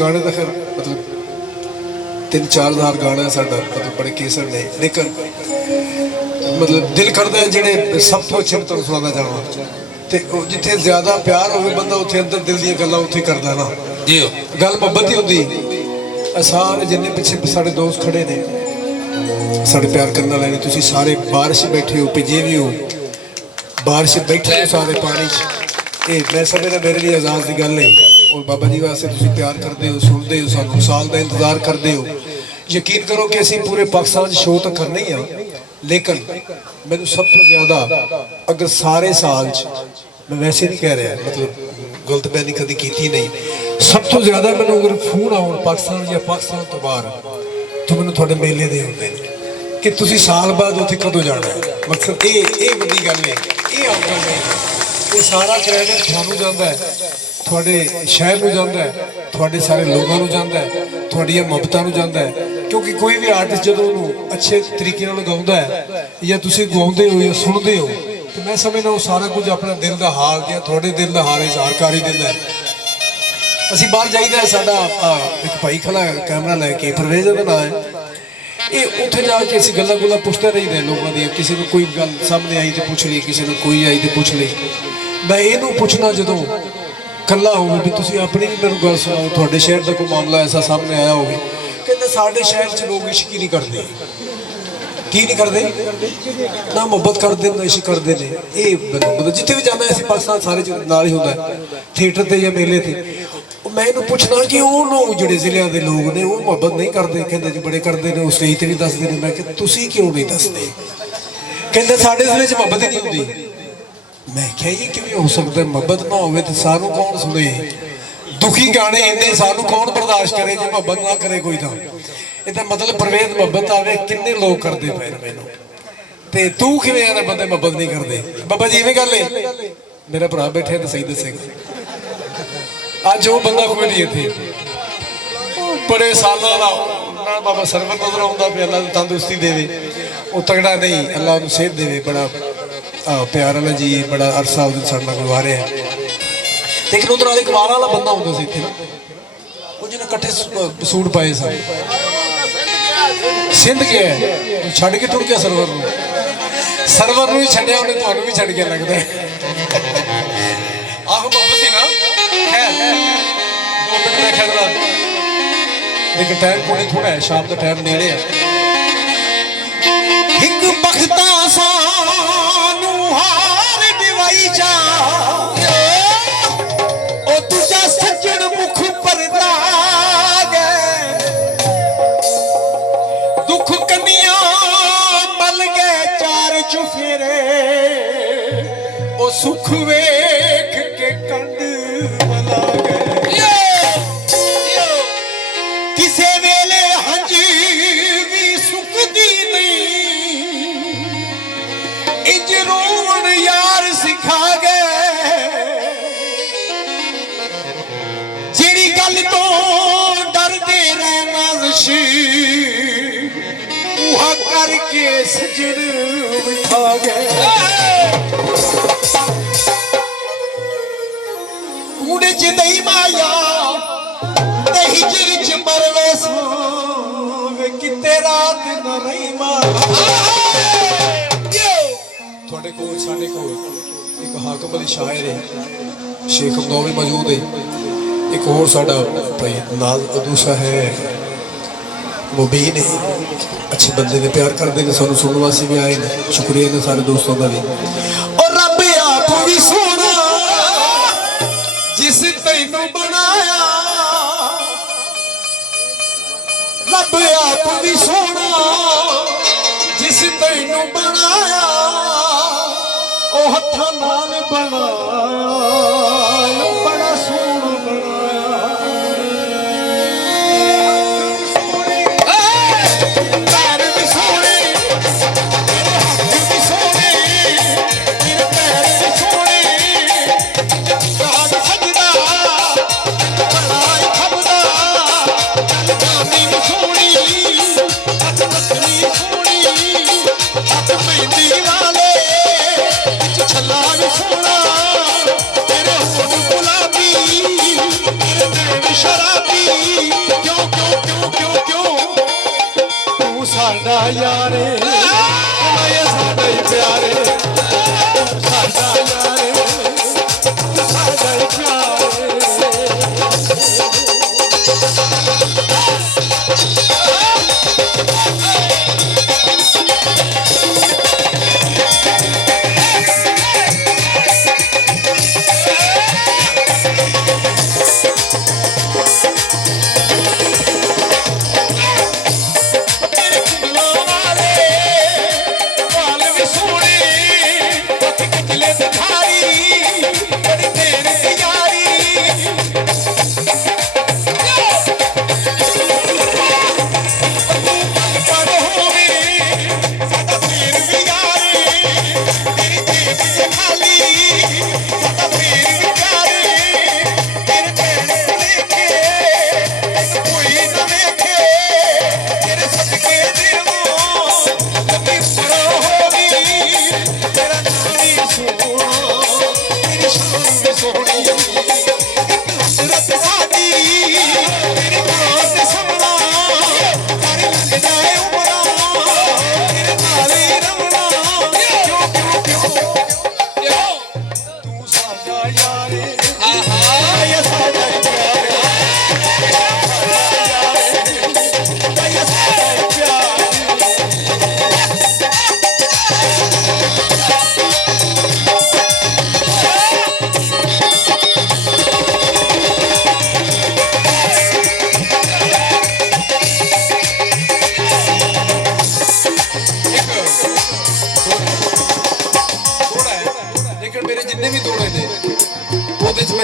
गाने का खैर मतलब 3-4 हज़ार गाना है साडा मतलब बड़े केसर ने लेकिन मतलब दिल करता है जिहड़े सब तो अच्छे तुहानूं सुणाना चाहां ते जिथे ज़्यादा प्यार होवे बंदा उत्थे अंदर दिल दी गल्लां उत्थे करदा ना जी गल मुहब्बत ही हुंदी सारे जिन्ने पिछे साढ़े दोस्त खड़े ने साढ़े प्यार करने वाले ने तुसी सारे बारिश बैठे हो भिजे भी हो बारिश बैठे हो सारे पानी ये मैं समझदा मेरे लिए आज़ाद की गल है और बाबा जी वास्ते तुसी प्यार करते हो सुनते हो सानू साल का इंतजार करते हो यकीन करो कि असीं पूरे पाकिस्तान शो तो करना ही हाँ लेकिन मैनू सब तो ज़्यादा अगर सारे साल मैं वैसे नहीं कह रहा मतलब गलत बयानी कभी की नहीं सब तो ज़्यादा मैंने अगर फोन आउन पाकिस्तान या पाकिस्तान तो बाहर तो मैंने थोड़े मेले दे होंगे कि तुसी साल बाद उत्थे कदों जाना है मकसद ये बड़ी गल है ये आम गल नहीं ये सारा क्रेडिट थानू जाता है थोड़े शहर में जाता है थोड़े सारे लोगों को जाता है थोड़िया मुहब्बतां नूं जाता है क्योंकि कोई भी आर्टिस्ट जो अच्छे तरीके नाल गाउंदा है या तुसी गाउंदे हो या सुनते हो तो मैं समझदा वो सारा कुछ अपना दिल का हाल या थोड़े दिल का हाल इजहार कर ही दिंदा है ਅਸੀਂ ਬਾਹਰ ਜਾਈਦਾ ਸਾਡਾ ਇੱਕ ਭਾਈ ਖੜਾ ਕੈਮਰਾ ਲੈ ਕੇ ਪਰਵੇਜ਼ ਦਾ ਨਾਂ ਹੈ ਇਹ ਉੱਥੇ ਜਾ ਕੇ ਅਸੀਂ ਗੱਲਾਂ ਗੁੱਲਾਂ ਪੁੱਛਦੇ ਰਹੀਦੇ ਲੋਕਾਂ ਦੀਆਂ ਕਿਸੇ ਨੂੰ ਕੋਈ ਗੱਲ ਸਾਹਮਣੇ ਆਈ ਤੇ ਪੁੱਛ ਲਈ ਕਿਸੇ ਨੂੰ ਕੋਈ ਆਈ ਤੇ ਪੁੱਛ ਲਈ ਮੈਂ ਇਹਨੂੰ ਪੁੱਛਣਾ ਜਦੋਂ ਕੱਲਾ ਹੋਵੇ ਵੀ ਤੁਸੀਂ ਆਪਣੀ ਵੀ ਮੈਨੂੰ ਗੱਲ ਸੁਣਾਓ ਤੁਹਾਡੇ ਸ਼ਹਿਰ ਦਾ ਕੋਈ ਮਾਮਲਾ ਐਸਾ ਸਾਹਮਣੇ ਆਇਆ ਹੋਵੇ ਕਹਿੰਦੇ ਸਾਡੇ ਸ਼ਹਿਰ 'ਚ ਲੋਕ ਇਸ਼ਕ ਹੀ ਨਹੀਂ ਕਰਦੇ की नहीं करते ना मुहब्बत करते ना इश्क करते हैं ये मतलब जिथे भी जाना है पाकिस्तान सारे नाल ही होंदा है थिएटर ते या मेले ते मैं इन्हूं पुछना कि वो लोग जिहड़े जिले के लोग ने वो मुहब्बत नहीं करते कहते जी बड़े करते हैं उस स्टेज ते भी दसदे ने मैं कि तुसीं क्यों नहीं दसदे कहते साडे जिले च मुहब्बत ही नहीं हुंदी मैं क्या ये किवें हो सकदा मुहब्बत ना होवे ते सानूं कौन सुने दुखी गाने इन्ने सानूं कौन बर्दाश्त करे जे मुहब्बत ना करे कोई तां ਇਹਦਾ ਮਤਲਬ ਪਰਵੇਜ਼ ਮੁਹੱਬਤ ਆਵੇ ਕਿੰਨੇ ਲੋਕ ਕਰਦੇ ਪਏ ਨੇ ਮੈਨੂੰ ਤੇ ਤੂੰ ਕਿਵੇਂ ਆਦੇ ਬੰਦੇ ਮੁਹੱਬਤ ਨਹੀਂ ਕਰਦੇ ਬਾਬਾ ਜੀ ਇਵੇਂ ਗੱਲ ਹੈ ਮੇਰਾ ਭਰਾ ਬੈਠੇ ਤਾਂ ਸਹੀ ਦੱਸੇਗਾ ਅੱਜ ਉਹ ਬੰਦਾ ਕੋਈ ਨਹੀਂ ਇੱਥੇ ਬੜੇ ਸਾਲਾਂ ਦਾ ਨਾਲ ਬਾਬਾ ਸਰਵਰ ਨਜ਼ਰ ਆਉਂਦਾ ਪਿਆ ਅੱਲਾ ਨੂੰ ਤੰਦਰੁਸਤੀ ਦੇਵੇ ਉਹ ਤਗੜਾ ਨਹੀਂ ਅੱਲਾ ਨੂੰ ਸਿਹਤ ਦੇਵੇ ਬੜਾ ਪਿਆਰ ਵਾਲਾ ਜੀ ਬੜਾ ਅਰਸਾ ਉਹਦੇ ਸਾਡੇ ਨਾਲ ਗੁਜ਼ਾਰਿਆ ਲੇਕਿਨ ਉਧਰ ਵਾਲੇ ਕਵਾਰਾਂ ਵਾਲਾ ਬੰਦਾ ਹੁੰਦਾ ਸੀ ਇੱਥੇ ਨਾ ਉਹ ਜਿਹਨੇ ਇਕੱਠੇ ਸੂਟ ਪਾਏ ਸਨ ਸਿੰਧ ਗਿਆ ਛੱਡ ਕੇ ਟੁਰ ਗਿਆ ਸਰਵਰ ਨੂੰ ਹੀ ਛੱਡਿਆ ਉਹਨੇ ਤੁਹਾਨੂੰ ਵੀ ਛੱਡ ਕੇ ਲੱਗਦਾ ਆਹੋ ਬਾਬਾ ਸੀ ਨਾ ਖੈਰ 2 ਮਿੰਟ ਦਾ ਖੈਰ ਲੇਕਿਨ ਟਾਈਮ ਕੋਲੇ ਥੋੜਾ ਹੈ ਸ਼ਾਮ ਦਾ ਟਾਈਮ ਨੇੜੇ ਹੈ ਇੱਕ ਬਖਤਾ ਸਾਨੂੰ ਹਾਰ ਦਿਵਾਈ ਜਾ ਉਹ ਦੂਜਾ ਸੱਜਣ ਮੁਖ ਪਰਦਾ चुफेरे ओ सुख वेख के कंड बला गए किसे वेले हंज भी सुखदी नहीं इंज रोन यार सिखा गए जेड़ी गल तो डरदे रहना नशी करके सजन बिठा गए कूड़े च नहीं माया नहीं जिर च मरवे सो किते रात न रही माया थोड़े कोल साडे कोल एक हाकम अली शायर है शेख अब्दुल मौजूद है एक और साडा भाई नाज दूसरा है मुबीन है अच्छे बंदे ने प्यार करते हैं सानू सुनने वास्ते भी आए हैं शुक्रिया ने सारे दोस्तों का भी और रब आप भी सोना जिस तैनू बनाया रब आप भी सोना जिस तैनू बनाया ओ हत्थां नाल बनाया बड़ा सोहना बनाया छला भी सोना ਸਾਡਾ ਯਾਰੇ ਮਾਇਆ ਸਾਡਾ ਹੀ ਪਿਆਰੇ ਸਾਡਾ ਯਾਰੇ ਸਾਡਾ ਹੀ ਪਿਆਰੇ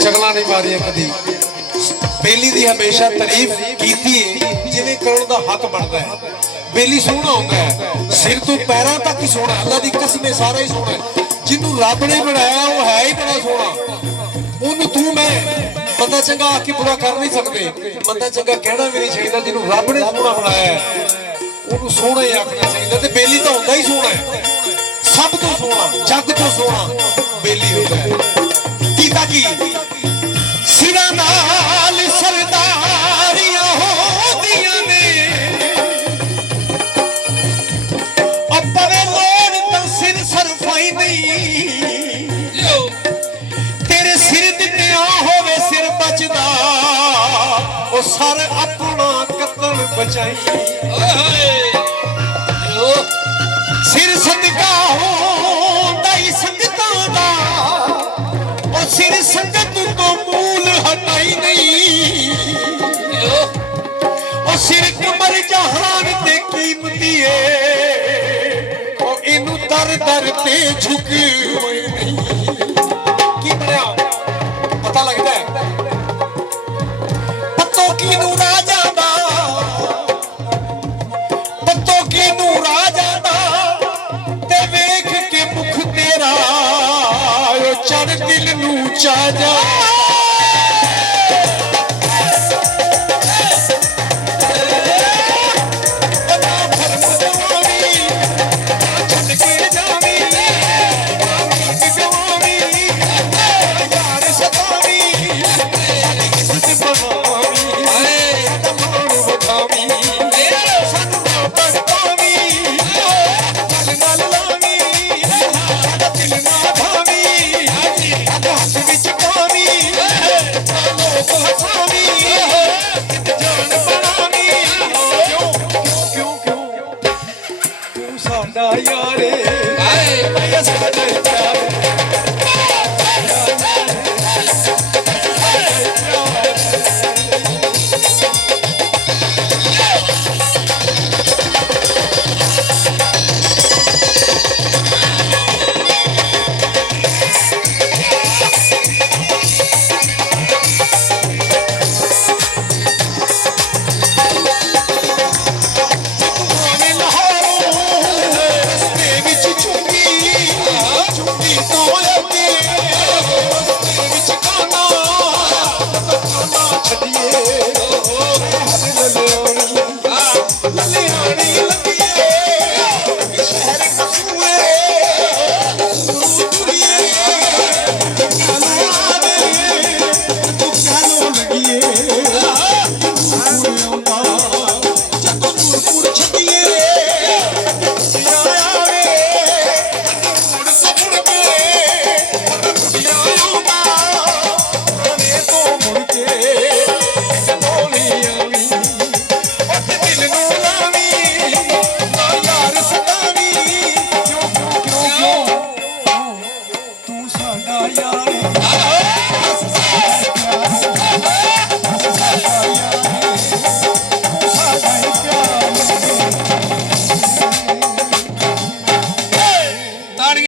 चगला नहीं मारिया कदी बेली दी हमेशा तारीफ कीती जिवें करण दा हक बनदा है बेली सोहना होंदा है सिर तो पैरों तक ही सोहना अल्लाह दी कसम सारा ही सोहना है जिन्नू रब ने बनाया वो है ही बड़ा सोहना ओनू तू मैं बंदा चंगा आके बुरा कर नहीं सकते बंदा चंगा कहना भी नहीं चाहिए जिन्नू रब ने सोहना बनाया है ओनू सोहना ही आखना चाहिए ते बेली तो होंदा ही सोहना है सब तो सोहना जग तो सोहना बेली होंदा है कीता की सिरा नाल सरदारियां होंदियां ने अपने लोड़ तो सिर सरफाई नहीं तेरे सिर दित्या होवे सिर बचदा ओ सर अपना कतल बचाई सिर सदका होंदा ही संगतां दा ओ सिर संगत तो मूल हटाई नहीं ओ सिर कमर जहान ते कीमती है ओ इनू दर दर ते झुक नहीं की बनया पता लगता है पत्तो की नू राजा दा पत्तो की नू राजा दा ते वेख के मुख तेरा ओ चढ़ दिल नू चा जा यारे साडा